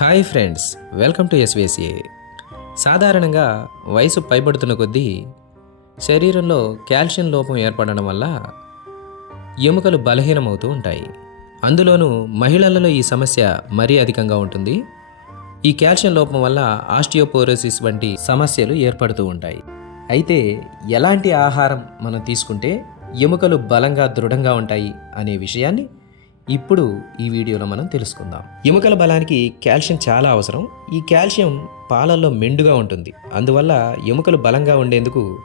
Hi friends welcome to ఎస్వేసిఏ సాధారణంగా వయసు పైబడుతున్న కొద్దీ శరీరంలో కాల్షియం లోపం ఏర్పడడం వల్ల ఎముకలు బలహీనమవుతూ ఉంటాయి. అందులోనూ మహిళలలో ఈ సమస్య మరీ అధికంగా ఉంటుంది. ఈ కాల్షియం లోపం వల్ల ఆస్టియోపోరోసిస్ వంటి సమస్యలు ఏర్పడుతూ ఉంటాయి. అయితే ఎలాంటి ఆహారం మనం తీసుకుంటే ఎముకలు బలంగా దృఢంగా ఉంటాయి అనే విషయాన్ని ఇప్పుడు ఈ వీడియోలో మనం తెలుసుకుందాం. ఎముకల బలానికి కాల్షియం చాలా అవసరం. ఈ కాల్షియం పాలల్లో మెండుగా ఉంటుంది. అందువల్ల ఎముకలు బలంగా ఉండేందుకు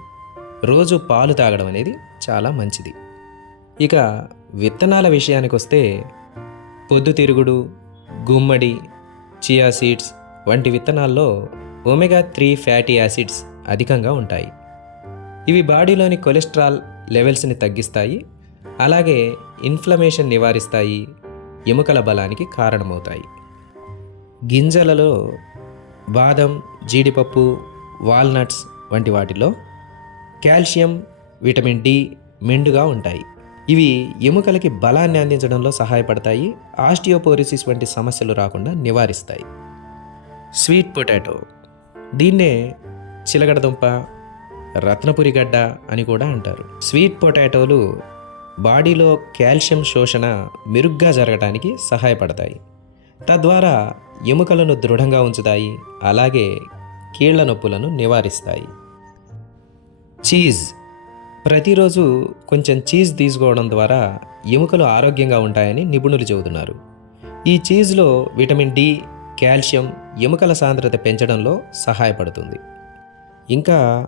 రోజు పాలు తాగడం అనేది చాలా మంచిది. ఇక విత్తనాల విషయానికి వస్తే పొద్దుతిరుగుడు గుమ్మడి చియా సీడ్స్ వంటి విత్తనాల్లో ఒమెగా త్రీ ఫ్యాటీ యాసిడ్స్ అధికంగా ఉంటాయి. ఇవి బాడీలోని కొలెస్ట్రాల్ లెవెల్స్ని తగ్గిస్తాయి. అలాగే ఇన్ఫ్లమేషన్ నివారిస్తాయి ఎముకల బలానికి కారణమవుతాయి. గింజలలో బాదం జీడిపప్పు వాల్నట్స్ వంటి వాటిలో కాల్షియం విటమిన్ డి మెండుగా ఉంటాయి. ఇవి ఎముకలకి బలాన్ని అందించడంలో సహాయపడతాయి ఆస్టియోపోరిసిస్ వంటి సమస్యలు రాకుండా నివారిస్తాయి. Sweet potato. దీన్నే చిలగడదుంప రత్నపురి గడ్డ అని కూడా అంటారు. స్వీట్ పొటాటోలు బాడీలో కాల్షియం శోషణ మెరుగ్గా జరగడానికి సహాయపడతాయి. తద్వారా ఎముకలను దృఢంగా ఉంచుతాయి అలాగే కీళ్ళ నొప్పులను నివారిస్తాయి. చీజ్. ప్రతిరోజు కొంచెం చీజ్ తీసుకోవడం ద్వారా ఎముకలు ఆరోగ్యంగా ఉంటాయని నిపుణులు చెబుతున్నారు. ఈ చీజ్లో విటమిన్ డి కాల్షియం ఎముకల సాంద్రత పెంచడంలో సహాయపడుతుంది. ఇంకా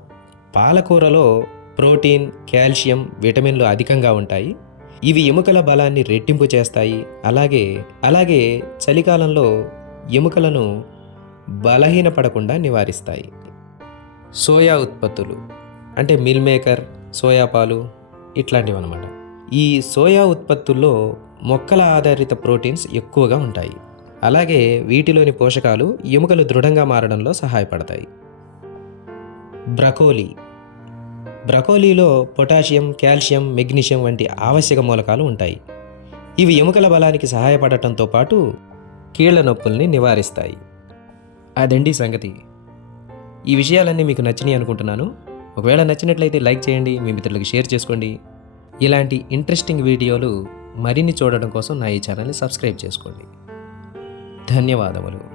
పాలకూరలో ప్రోటీన్ కాల్షియం విటమిన్లు అధికంగా ఉంటాయి. ఇవి ఎముకల బలాన్ని రెట్టింపు చేస్తాయి. అలాగే అలాగే చలికాలంలో ఎముకలను బలహీనపడకుండా నివారిస్తాయి. సోయా ఉత్పత్తులు అంటే మిల్ మేకర్ సోయా పాలు ఇట్లాంటివి అనమాట ఈ సోయా ఉత్పత్తుల్లో మొక్కల ఆధారిత ప్రోటీన్స్ ఎక్కువగా ఉంటాయి. అలాగే వీటిలోని పోషకాలు ఎముకలు దృఢంగా మారడంలో సహాయపడతాయి. బ్రకోలీ బ్రకోలీలో పొటాషియం కాల్షియం మెగ్నీషియం వంటి ఆవశ్యక మూలకాలు ఉంటాయి. ఇవి ఎముకల బలానికి సహాయపడటంతో పాటు కీళ్ళ నొప్పుల్ని నివారిస్తాయి. అదండి సంగతి. ఈ విషయాలన్నీ మీకు నచ్చినాయి అనుకుంటున్నాను. ఒకవేళ నచ్చినట్లయితే లైక్ చేయండి మీ మిత్రులకు షేర్ చేసుకోండి. ఇలాంటి ఇంట్రెస్టింగ్ వీడియోలు మరిన్ని చూడడం కోసం నా ఈ ఛానల్ని సబ్స్క్రైబ్ చేసుకోండి. ధన్యవాదములు.